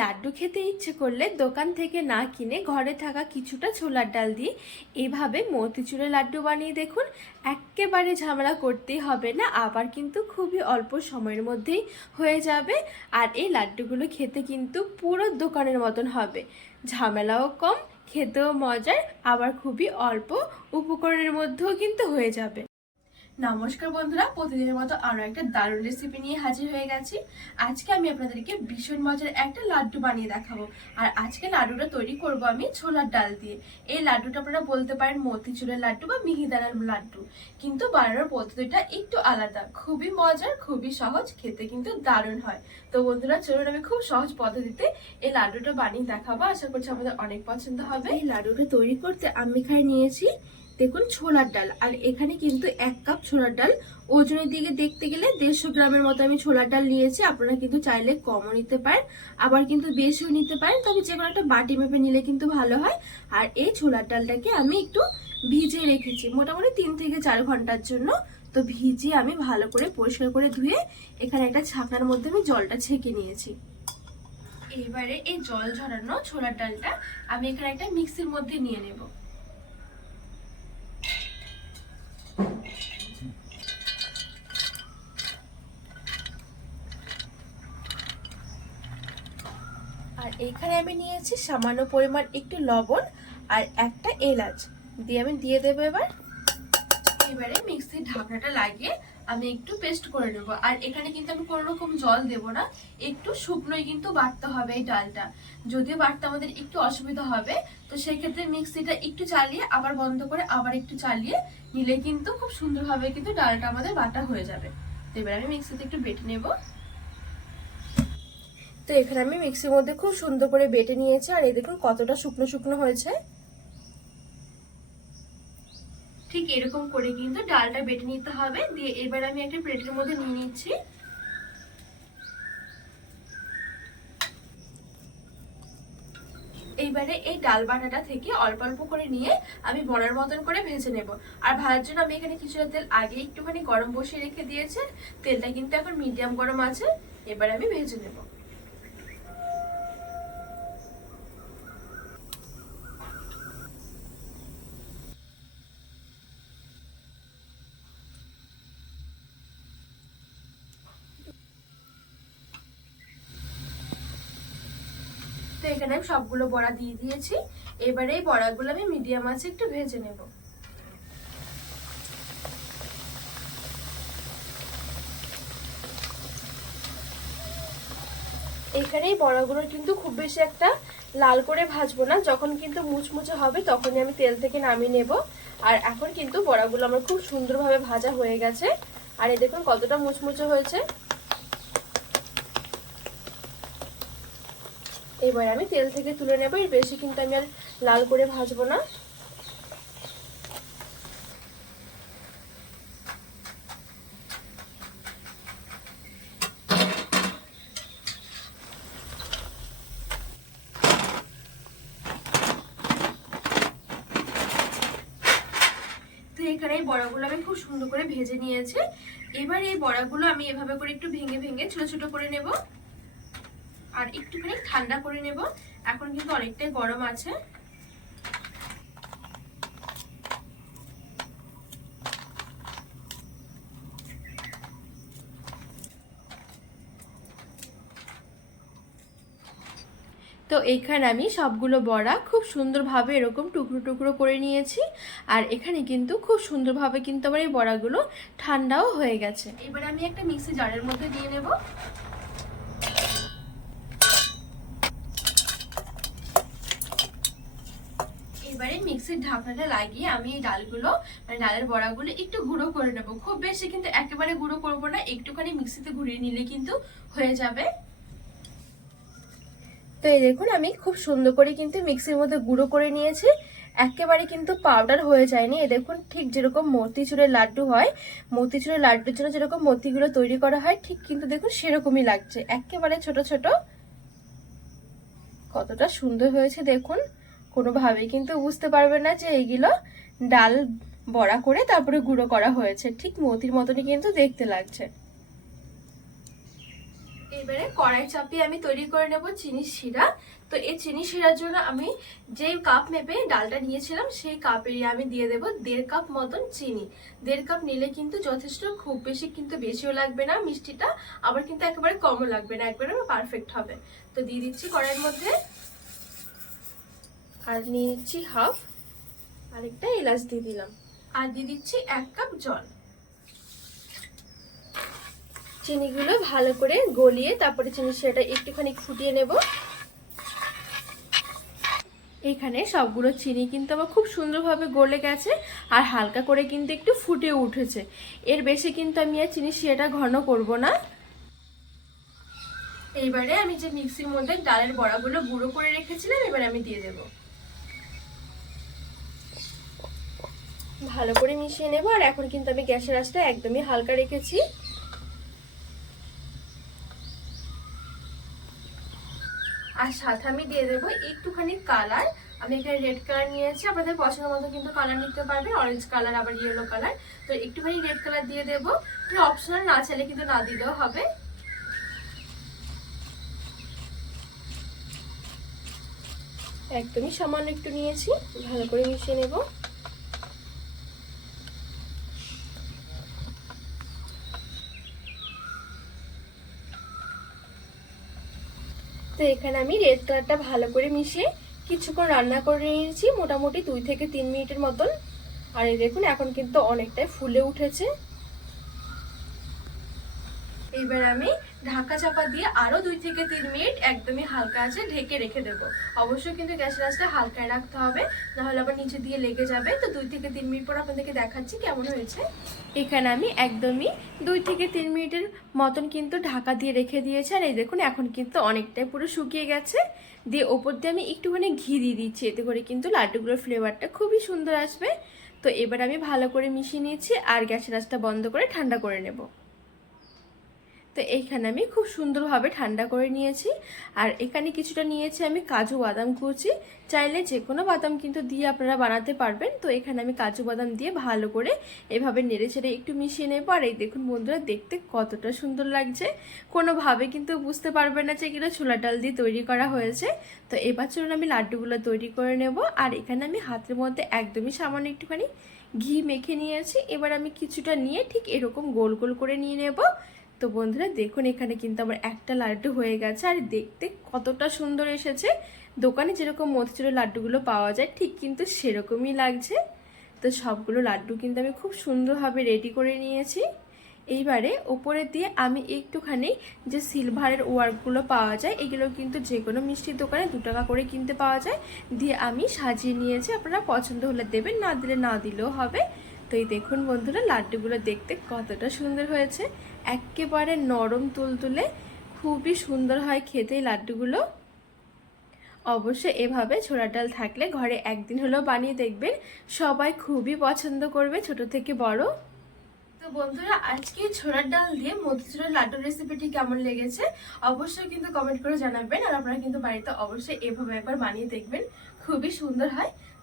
লাড্ডু খেতে ইচ্ছে করলে দোকান থেকে না কিনে ঘরে থাকা কিছুটা ছোলার ডাল দিয়ে এভাবে মতিচুরের লাড্ডু বানিয়ে দেখুন। একেবারে ঝামেলা করতেই হবে না, আবার কিন্তু খুবই অল্প সময়ের মধ্যেই হয়ে যাবে আর এই লাড্ডুগুলো খেতে কিন্তু পুরো দোকানের মতন হবে। ঝামেলাও কম, খেতেও মজার, আবার খুবই অল্প উপকরণের মধ্যেও কিন্তু হয়ে যাবে। নমস্কার বন্ধুরা, প্রতিদিনের মতো আরও একটা দারুণ রেসিপি নিয়ে হাজির হয়ে গেছি। আজকে আমি আপনাদেরকে ভীষণ মজার একটা লাড্ডু বানিয়ে দেখাবো। আর আজকে লাড্ডুটা তৈরি করব আমি ছোলার ডাল দিয়ে। এই লাড্ডুটা আপনারা বলতে পারেন মতিচুরের লাড্ডু বা মিহিদানার লাড্ডু। কিন্তু বানানোর পদ্ধতিটা একটু আলাদা। খুবই মজার, খুবই সহজ, খেতে কিন্তু দারুণ হয়। তো বন্ধুরা, চলুন আমি খুব সহজ পদ্ধতিতে এই লাড্ডুটা বানিয়ে দেখাবো। আশা করছি আমাদের অনেক পছন্দ হবে। এই লাড্ডুটা তৈরি করতে আমি খাই নিয়েছি দেখুন, ছোলার ডাল। আর এখানে কিন্তু এক কাপ ছোলার ডাল। ওজনের দিকে দেখতে গেলে দেড়শো গ্রামের মতো আমি ছোলার ডাল নিয়েছি। আপনারা কিন্তু চাইলে কমও নিতে পারেন, আবার কিন্তু বেশিও নিতে পারেন। তবে যে কোনো একটা বাটি মেপে নিলে কিন্তু ভালো হয়। আর এই ছোলার ডালটাকে আমি একটু ভিজিয়ে রেখেছি, মোটামুটি তিন থেকে চার ঘণ্টার জন্য। তো ভিজিয়ে আমি ভালো করে পরিষ্কার করে ধুয়ে এখানে একটা ছাকনার মধ্যে আমি জলটা ছেঁকে নিয়েছি। এবারে এই জল ঝরানো ছোলার ডালটা আমি এখানে একটা মিক্সির মধ্যে নিয়ে নেব। এখানে আমি নিয়েছি সামান্য পরিমাণ একটু লবণ আর একটা এলাচ। দিয়ে আমি দিয়ে দেবো এবার। এবারে মিক্সির ঢাকনাটা লাগিয়ে আমি একটু পেস্ট করে নেব। আর এখানে কিন্তু আমি কোনো রকম জল দেব না, একটু শুকনোই কিন্তু বাটতে হবে এই ডালটা। যদিও বাটতে আমাদের একটু অসুবিধা হবে, তো সেক্ষেত্রে মিক্সিটা একটু চালিয়ে, আবার বন্ধ করে আবার একটু চালিয়ে নিলে কিন্তু খুব সুন্দরভাবে কিন্তু ডালটা আমাদের বাটা হয়ে যাবে। তো এবার আমি মিক্সিতে একটু বেটে নেব। তো এখানে আমি মিক্সির মধ্যে খুব সুন্দর করে বেটে নিয়েছি, আর এই দেখুন কতটা শুকনো শুকনো হয়েছে। ঠিক এরকম করে কিন্তু ডালটা বেটে নিতে হবে, দিয়ে এবার আমি একটা প্লেটের মধ্যে নিয়ে নিচ্ছি। এইবারে এই ডাল বাটাটা থেকে অল্প অল্প করে নিয়ে আমি বড়ার মতন করে ভেজে নেব। আর ভাজার জন্য আমি এখানে কিছুটা তেল আগে একটুখানি গরম বসিয়ে রেখে দিয়েছে, তেলটা কিন্তু এখন মিডিয়াম গরম আছে, এবার আমি ভেজে নেব। এখানে আমি সবগুলো বড়া দিয়ে দিয়েছি। এবারে এই বড়াগুলো আমি মিডিয়াম আছে একটু ভেজে নেব। এখানে এই বড়াগুলো কিন্তু খুব বেশি একটা লাল করে ভাজবো না, যখন কিন্তু মুচমুচে হবে তখনই আমি তেল থেকে নামিয়ে নেব। আর এখন কিন্তু বড়াগুলো আমার খুব সুন্দরভাবে ভাজা হয়ে গেছে। আর এই দেখুন কতটা মুচমুচে হয়েছে। এবার আমি তেল থেকে তুলে নেব, এর বেশি কিন্তু আমি আর লাল করে ভাজবো না। এখানে এই বড়াগুলো আমি খুব সুন্দর করে ভেজে নিয়েছি। এবার এই বড়াগুলো আমি এভাবে করে একটু ভেঙে ভেঙে ছোট ছোট করে নেব। আর একটুখানি ঠান্ডা করে নেব। এখন কিন্তু অনেকটাই গরম আছে। তো এখানে আমি সবগুলো বড়া খুব সুন্দরভাবে এরকম টুকরো টুকরো করে নিয়েছি। আর এখানে কিন্তু খুব সুন্দরভাবে কিন্তু আমার এই বড়াগুলো ঠান্ডাও হয়ে গেছে। এবার আমি একটা মিক্সি জারের মধ্যে দিয়ে নেব। এবারে মিক্সির ঢাকনাটা লাগিয়ে আমি এই ডালগুলো মানে ডালের বড়াগুলো একটু গুঁড়ো করে নেব। খুব বেশি কিন্তু একেবারে গুঁড়ো করব না, একটুখানি মিক্সিতে ঘুরিয়ে নিলে কিন্তু হয়ে যাবে। তো এই দেখুন, আমি খুব সুন্দর করে কিন্তু মিক্সির মধ্যে গুঁড়ো করে নিয়েছি। একেবারে কিন্তু পাউডার হয়ে যায়নি। এ দেখুন, ঠিক যেরকম মতিচুরের লাড্ডু হয়, মতিচুরের লাড্ডুর জন্য যেরকম মতিগুলো তৈরি করা হয়, ঠিক কিন্তু দেখুন সেরকমই লাগছে। একেবারে ছোট ছোট। কতটা সুন্দর হয়েছে দেখুন। কোনোভাবেই কিন্তু বুঝতে পারবে না যে এইগুলো ডাল বড়া করে তারপরে গুঁড়ো করা হয়েছে। ঠিক মতির মতনই কিন্তু দেখতে লাগছে। এবারে কড়াই চাপিয়ে আমি তৈরি করে নেব চিনি শিরা। তো এই চিনি শিরার জন্য আমি যেই কাপ মেপে ডালটা নিয়েছিলাম, সেই কাপেরই আমি দিয়ে দেব দেড় কাপ মতন চিনি। দেড় কাপ নিলে কিন্তু যথেষ্ট, খুব বেশি কিন্তু বেশিও লাগবে না, মিষ্টিটা আবার কিন্তু একেবারে কমও লাগবে না, একবারে পারফেক্ট হবে। তো দিয়ে দিচ্ছি কড়াইয়ের মধ্যে আর নিয়ে নিচ্ছি হাফ। আরেকটা এলাচ দিয়ে দিলাম। আর দিয়ে দিচ্ছি এক কাপ জল। চিনিগুলো ভালো করে গলিয়ে তারপরে চিনি সেটা একটুখানি ফুটিয়ে নেব। এখানে সবগুলো চিনি কিন্তু আমার খুব সুন্দরভাবে গলে গেছে আর হালকা করে কিন্তু একটু ফুটে উঠেছে। এর বেশি কিন্তু আমি আর চিনি শিরাটা ঘন করব না। এইবারে আমি যে মিক্সির মধ্যে ডালের বড়াগুলো গুঁড়ো করে রেখেছিলাম, এবার আমি দিয়ে দেব। ভালো করে মিশিয়ে নেব, আর এখন কিন্তু আমি গ্যাসের আঁচটা একদমই হালকা রেখেছি। আর সাথে আমি দিয়ে দেবো একটুখানি কালার। আমি এখানে রেড কালার নিয়েছি, আপনাদের পছন্দ মতো কিন্তু কালার নিতে পারবেন অরেঞ্জ কালার, আবার ইয়েলো কালার। তো একটুখানি রেড কালার দিয়ে দেবো। অপশনাল না চাইলে কিন্তু না দিলেও হবে। একদমই সামান্য একটু নিয়েছি, ভালো করে মিশিয়ে নেব। তো এখানে আমি রেড কালারটা ভালো করে মিশিয়ে কিছুক্ষণ রান্না করে নিয়েছি, মোটামুটি দুই থেকে তিন মিনিটের মতন। আর এই দেখুন, এখন কিন্তু অনেকটাই ফুলে উঠেছে। এবার আমি ঢাকা চাপা দিয়ে আরও দুই থেকে তিন মিনিট একদমই হালকা আছে, ঢেকে রেখে দেব। অবশ্যই কিন্তু গ্যাসের আঁচটা হালকায় রাখতে হবে, নাহলে আবার নিচে দিয়ে লেগে যাবে। তো দুই থেকে তিন মিনিট পর আপনাদেরকে দেখাচ্ছি কেমন হয়েছে। এখানে আমি একদমই দুই থেকে তিন মিনিটের মতন কিন্তু ঢাকা দিয়ে রেখে দিয়েছি, আর এই দেখুন এখন কিন্তু অনেকটাই পুরো শুকিয়ে গেছে। দিয়ে ওপর দিয়ে আমি একটুখানি ঘি দিয়ে দিচ্ছি, এতে করে কিন্তু লাড্ডুগুলোর ফ্লেভারটা খুবই সুন্দর আসবে। তো এবার আমি ভালো করে মিশিয়ে নিয়েছি, আর গ্যাসের আঁচটা বন্ধ করে ঠান্ডা করে নেব। তো এইখানে আমি খুব সুন্দরভাবে ঠান্ডা করে নিয়েছি। আর এখানে কিছুটা নিয়েছি আমি কাজু বাদাম কুচি। চাইলে যে কোনো বাদাম কিন্তু দিয়ে আপনারা বানাতে পারবেন। তো এখানে আমি কাজু বাদাম দিয়ে ভালো করে এভাবে নেড়ে ছেড়ে একটু মিশিয়ে নেব। আর এই দেখুন বন্ধুরা, দেখতে কতটা সুন্দর লাগছে। কোনোভাবে কিন্তু বুঝতে পারবে না যে এগুলো ছোলা ডাল দিয়ে তৈরি করা হয়েছে। তো এবার চলুন আমি লাড্ডুগুলো তৈরি করে নেব। আর এখানে আমি হাতের মধ্যে একদমই সামান্য একটুখানি ঘি মেখে নিয়েছি। এবার আমি কিছুটা নিয়ে ঠিক এরকম গোল গোল করে নিয়ে নেব। তো বন্ধুরা, দেখুন এখানে কিন্তু আমার একটা লাড্ডু হয়ে গেছে। আর দেখতে কতটা সুন্দর এসেছে। দোকানে যেরকম মতিচুরের লাড্ডুগুলো পাওয়া যায়, ঠিক কিন্তু সেরকমই লাগছে। তো সবগুলো লাড্ডু কিন্তু আমি খুব সুন্দরভাবে রেডি করে নিয়েছি। এইবারে ওপরে দিয়ে আমি একটুখানি যে সিলভারের ওয়ার্কগুলো পাওয়া যায়, এগুলো কিন্তু যে কোনো মিষ্টির দোকানে দু টাকা করে কিনতে পাওয়া যায়। দিয়ে আমি সাজিয়ে নিয়েছি, আপনারা পছন্দ হলে দেবেন, না দিলে না দিলেও হবে। তো এই দেখুন বন্ধুরা, লাড্ডুগুলো দেখতে কতটা সুন্দর হয়েছে। একেবারে নরম তুলতুলে খুবই সুন্দর হয় খেতে এই লাড্ডুগুলো। অবশ্যই এভাবে ছোলা ডাল থাকলে ঘরে একদিন হলেও বানিয়ে দেখবেন, সবাই খুবই পছন্দ করবে ছোট থেকে বড়। তো বন্ধুরা, আজকে ছোলার ডাল দিয়ে মধুচুরের লাড্ডুর রেসিপিটি কেমন লেগেছে অবশ্যই কিন্তু কমেন্ট করে জানাবেন, আর আপনারা কিন্তু বাড়িতে অবশ্যই এভাবে একবার বানিয়ে দেখবেন, খুবই সুন্দর হয়।